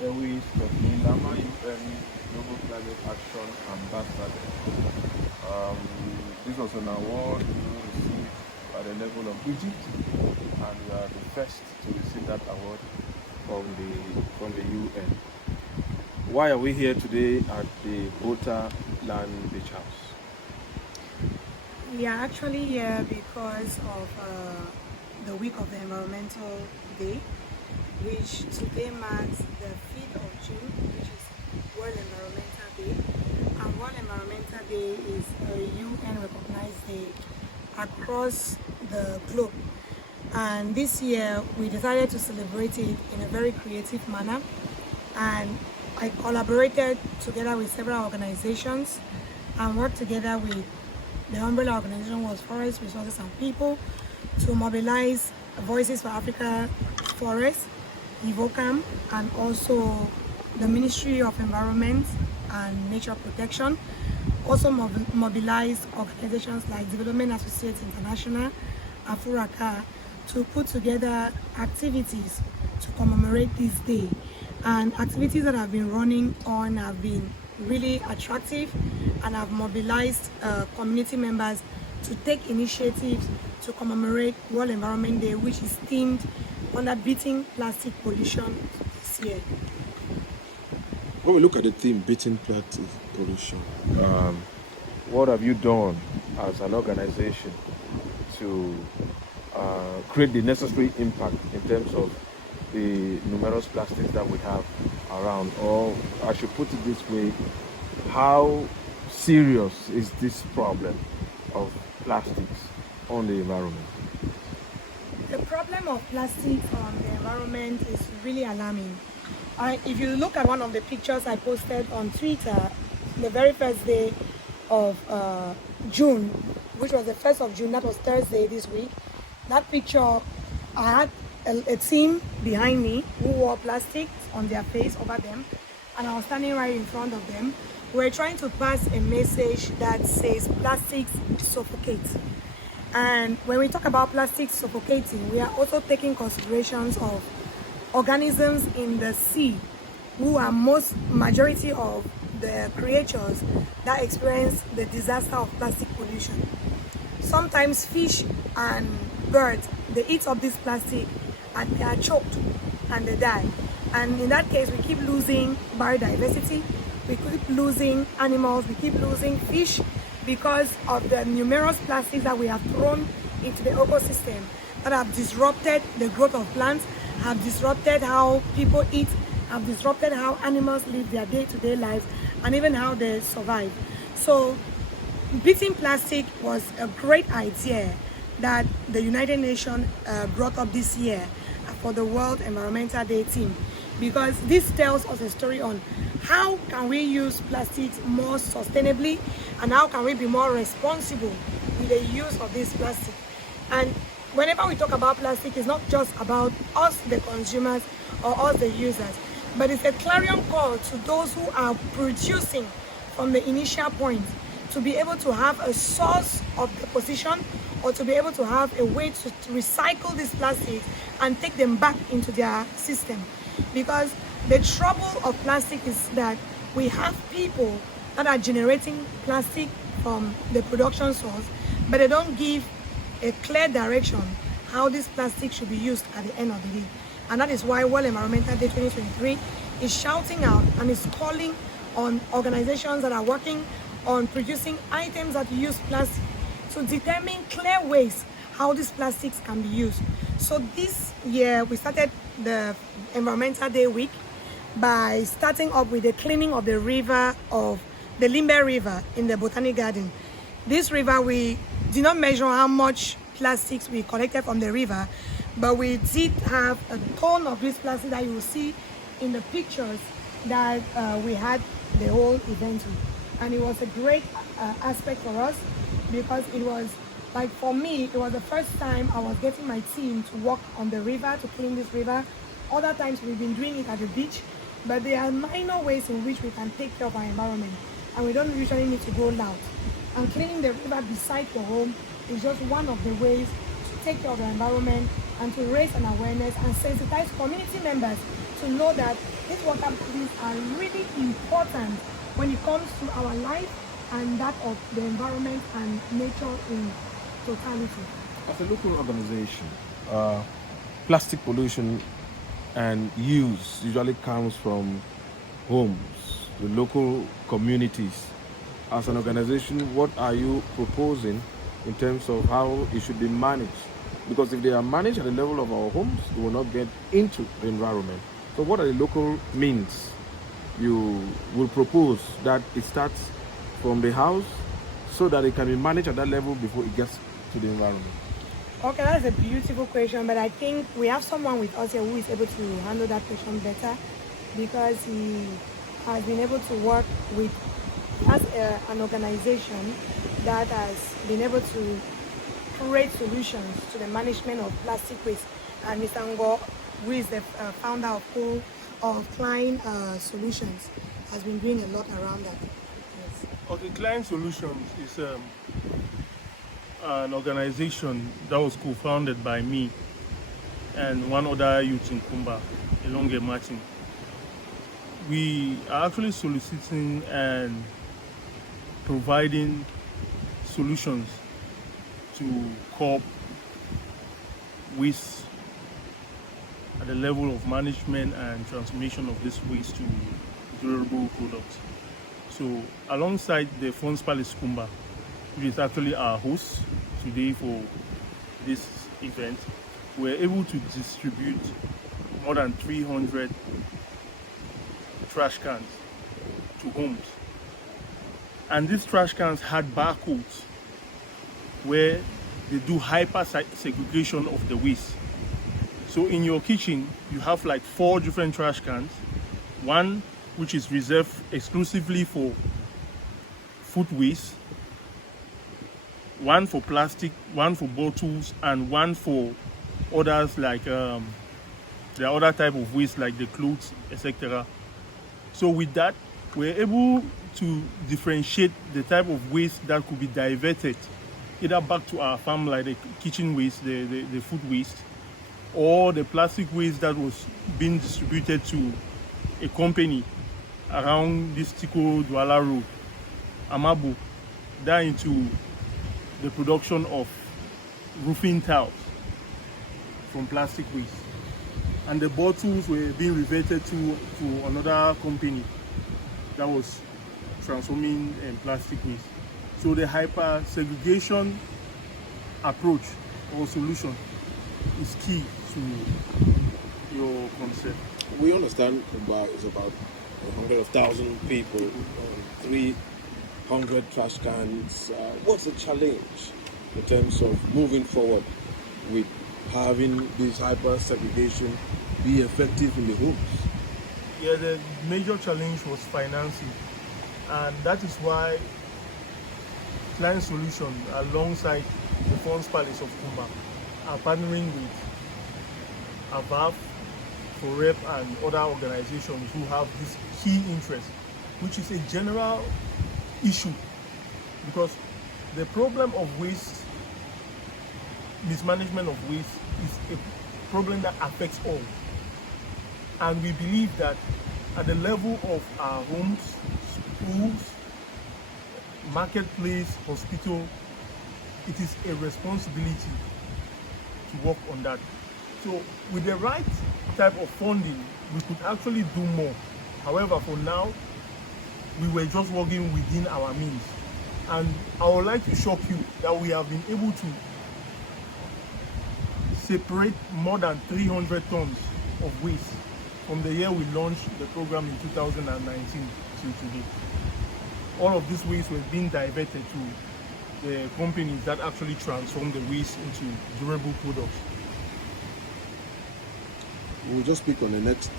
Ewis Tokilama, UN Global Climate Action Ambassador. This was an award you received at the level of Egypt, and you are the first to receive that award from the UN. Why are we here today at the Bota Land Beach House? We are actually here because of the week of the Environmental Day, which today marks the 5th of June, which is World Environmental Day. And World Environmental Day is a UN recognized day across the globe. And this year we decided to celebrate it in a very creative manner. And I collaborated together with several organizations and worked together with the umbrella organization was Forest Resources and People to mobilize Voices for Africa Forest, EVOCAM, and also the Ministry of Environment and Nature Protection. Also mobilized organizations like Development Associates International, Afuraka, to put together activities to commemorate this day. And activities that have been running on have been really attractive and have mobilized community members to take initiatives to commemorate World Environment Day, which is themed under beating plastic pollution this year. When we look at the theme, beating plastic pollution, What have you done as an organization to create the necessary impact in terms of the numerous plastics that we have around? Or I should put it this way, how serious is this problem of plastics on the environment? The problem of plastic on the environment is really alarming. If you look at one of the pictures I posted on Twitter, the very first day of June, which was the 1st of June, that was Thursday this week, that picture, I had a team behind me who wore plastics on their face over them, and I was standing right in front of them. We're trying to pass a message that says plastics suffocate. And when we talk about plastics suffocating, we are also taking considerations of organisms in the sea who are majority of the creatures that experience the disaster of plastic pollution. Sometimes fish and birds, they eat up this plastic and they are choked and they die. And in that case, we keep losing biodiversity, we keep losing animals, we keep losing fish because of the numerous plastics that we have thrown into the ecosystem that have disrupted the growth of plants, have disrupted how people eat, have disrupted how animals live their day-to-day lives, and even how they survive. So beating plastic was a great idea that the United Nations brought up this year for the World Environmental Day theme, because this tells us a story on how can we use plastics more sustainably and how can we be more responsible with the use of this plastic. And whenever we talk about plastic, it's not just about us, the consumers, or us, the users, but it's a clarion call to those who are producing from the initial point to be able to have a source of deposition or to be able to have a way to recycle these plastics and take them back into their system. Because the trouble of plastic is that we have people that are generating plastic from the production source, but they don't give a clear direction how this plastic should be used at the end of the day. And that is why World Environmental Day 2023 is shouting out and is calling on organizations that are working on producing items that use plastic to determine clear ways how these plastics can be used. So this year we started the Environmental Day week by starting up with the cleaning of the river of the Limbe River in the Botanic Garden. This river, we did not measure how much plastics we collected from the river, but we did have a ton of this plastic that you will see in the pictures that we had the whole event with. And it was a great aspect for us because it was, like for me, it was the first time I was getting my team to walk on the river, to clean this river. Other times we've been doing it at the beach, but there are minor ways in which we can take care of our environment, and we don't usually need to go loud. And cleaning the river beside your home is just one of the ways to take care of the environment and to raise an awareness and sensitize community members to know that these water bodies are really important when it comes to our life and that of the environment and nature in totality. As a local organization, plastic pollution and use usually comes from homes, the local communities. As an organization, what are you proposing in terms of how it should be managed? Because if they are managed at the level of our homes, it will not get into the environment. So what are the local means you will propose that it starts from the house so that it can be managed at that level before it gets to the environment? Okay, that's a beautiful question, but I think we have someone with us here who is able to handle that question better because he has been able to work with an organization that has been able to create solutions to the management of plastic waste. And Mr. Ngo, who is the founder of Klein Solutions, has been doing a lot around that. Yes. Okay, Klein Solutions is an organization that was co-founded by me and one other youth in Kumba, Elonge Martin. We are actually soliciting and providing solutions to curb waste at the level of management and transformation of this waste to durable products. So alongside the Fonds Palace Kumba, which is actually our host today for this event, we're able to distribute more than 300 trash cans to homes. And these trash cans had barcodes where they do hyper segregation of the waste. So in your kitchen, you have like 4 different trash cans, one which is reserved exclusively for food waste, one for plastic, one for bottles, and one for others like the other type of waste like the clothes, etc. So with that, we're able to differentiate the type of waste that could be diverted either back to our farm, like the kitchen waste, the food waste, or the plastic waste that was being distributed to a company around this Tiko Douala Road, Amabu, down into the production of roofing tiles from plastic waste. And the bottles were being reverted to another company that was transforming plastic waste. So the hyper segregation approach or solution is key to your concept. We understand Kumba is about 100,000 people, 300 trash cans. What's the challenge in terms of moving forward with having this hyper segregation be effective in the homes? Yeah, the major challenge was financing, and that is why Klein Solution, alongside the Fonds Palace of Kumba, are partnering with AVAF, FOREP, and other organizations who have this key interest, which is a general issue, because the problem of waste, mismanagement of waste, is a problem that affects all. And we believe that at the level of our homes, schools, marketplace, hospital, it is a responsibility to work on that. So with the right type of funding, we could actually do more. However, for now, we were just working within our means. And I would like to shock you that we have been able to separate more than 300 tons of waste from the year we launched the program in 2019 till today. All of this waste was being diverted to the companies that actually transform the waste into durable products. We'll just speak on the next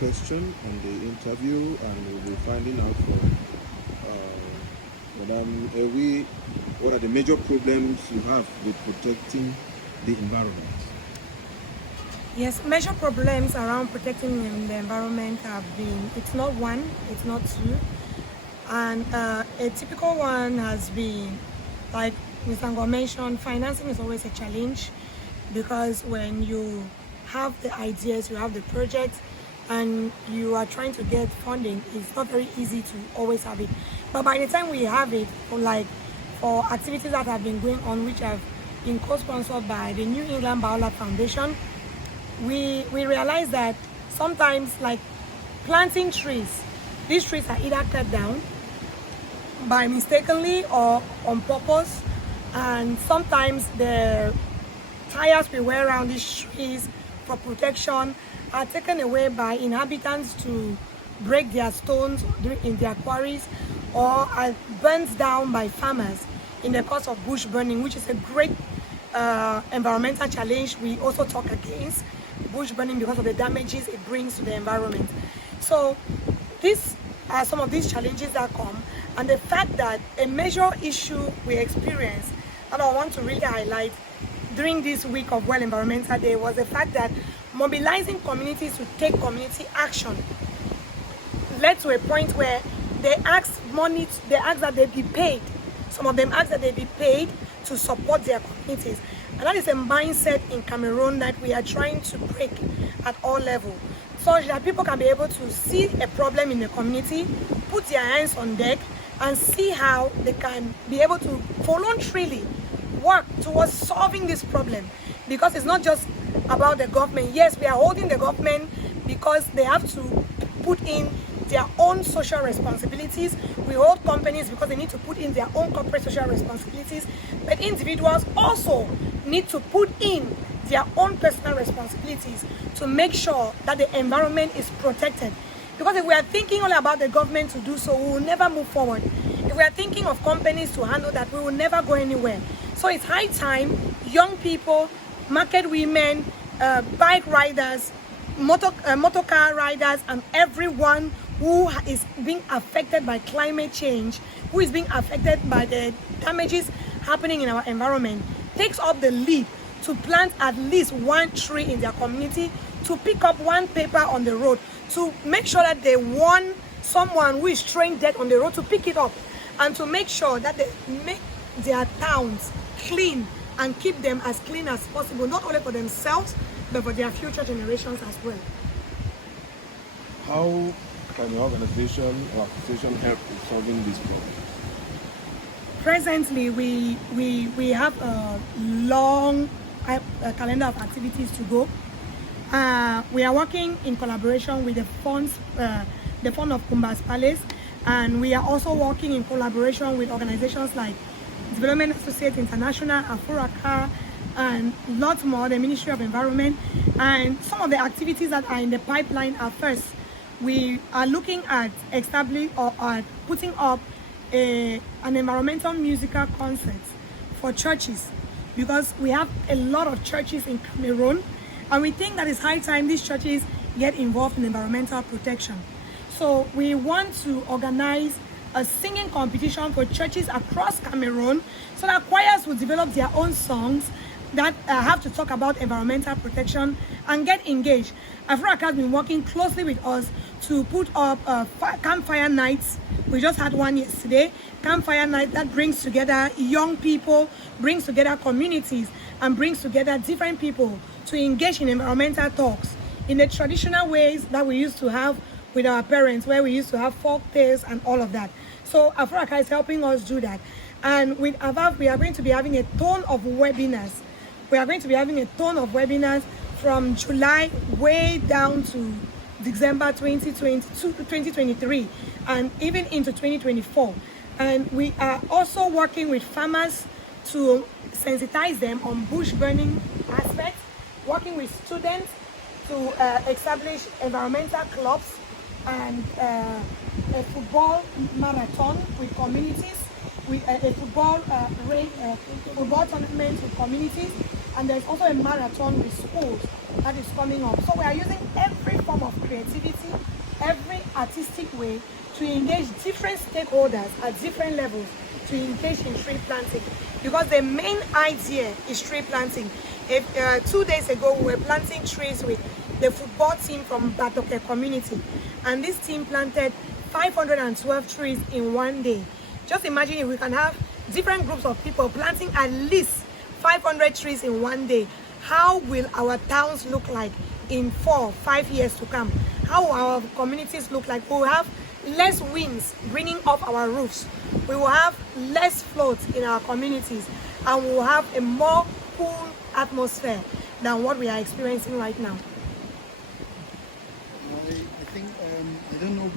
question on the interview, and we'll be finding out from Madam Ewi, what are the major problems you have with protecting the environment? Yes, major problems around protecting the environment have been, it's not one, it's not two. And a typical one has been, like Mr. Ngo mentioned, financing is always a challenge, because when you have the ideas, you have the projects, and you are trying to get funding, it's not very easy to always have it. But by the time we have it, for activities that have been going on, which have been co-sponsored by the New England Biolab Foundation, we realize that sometimes, like planting trees, these trees are either cut down by mistakenly or on purpose, and sometimes the tires we wear around these trees for protection are taken away by inhabitants to break their stones in their quarries, or are burnt down by farmers in the course of bush burning, which is a great environmental challenge. We also talk against bush burning because of the damages it brings to the environment. So these are some of these challenges that come, and the fact that a major issue we experience, and I want to really highlight during this week of World Environmental Day, was the fact that mobilizing communities to take community action led to a point where they asked that they be paid. Some of them asked that they be paid to support their communities. And that is a mindset in Cameroon that we are trying to break at all levels, so that people can be able to see a problem in the community, put their hands on deck, and see how they can be able to voluntarily work towards solving this problem. Because it's not just about the government. Yes, we are holding the government because they have to put in their own social responsibilities. We hold companies because they need to put in their own corporate social responsibilities. But individuals also need to put in their own personal responsibilities to make sure that the environment is protected. Because if we are thinking only about the government to do so, we will never move forward. If we are thinking of companies to handle that, we will never go anywhere. So it's high time young people, market women, bike riders, motorcar riders, and everyone who is being affected by climate change, who is being affected by the damages happening in our environment, takes up the lead to plant at least one tree in their community, to pick up one paper on the road, to make sure that they want someone who is trained dead on the road to pick it up, and to make sure that they make their towns clean and keep them as clean as possible, not only for themselves, but for their future generations as well. How can the organization or association help in solving this problem? Presently, we have a long calendar of activities to go. We are working in collaboration with the fund of Kumbas Palace, and we are also working in collaboration with organizations like Development Associates International, Afuraka, and lots more, the Ministry of Environment. And some of the activities that are in the pipeline are: first, we are looking at establishing or putting up an environmental musical concert for churches, because we have a lot of churches in Cameroon, and we think that it's high time these churches get involved in environmental protection. So we want to organize a singing competition for churches across Cameroon, so that choirs will develop their own songs that have to talk about environmental protection and get engaged. Afuraka has been working closely with us to put up campfire nights. We just had one yesterday, campfire night that brings together young people, brings together communities, and brings together different people to engage in environmental talks in the traditional ways that we used to have with our parents, where we used to have folk tales and all of that. So Afuraka is helping us do that. And with AVAV, we are going to be having a ton of webinars. We are going to be having a ton of webinars from July way down to December 2023, and even into 2024. And we are also working with farmers to sensitize them on bush burning aspects, working with students to establish environmental clubs, and a football marathon with communities, with a football tournament with communities, and there's also a marathon with schools that is coming up. So we are using every form of creativity, every artistic way to engage different stakeholders at different levels to engage in tree planting, because the main idea is tree planting. 2 days ago, we were planting trees with the football team from Batoke community, and this team planted 512 trees in one day. Just imagine if we can have different groups of people planting at least 500 trees in one day. How will our towns look like in 4 or 5 years to come? how will our communities look like? We will have less winds bringing up our roofs. We will have less flood in our communities, and we will have a more cool atmosphere than what we are experiencing right now. I think I don't know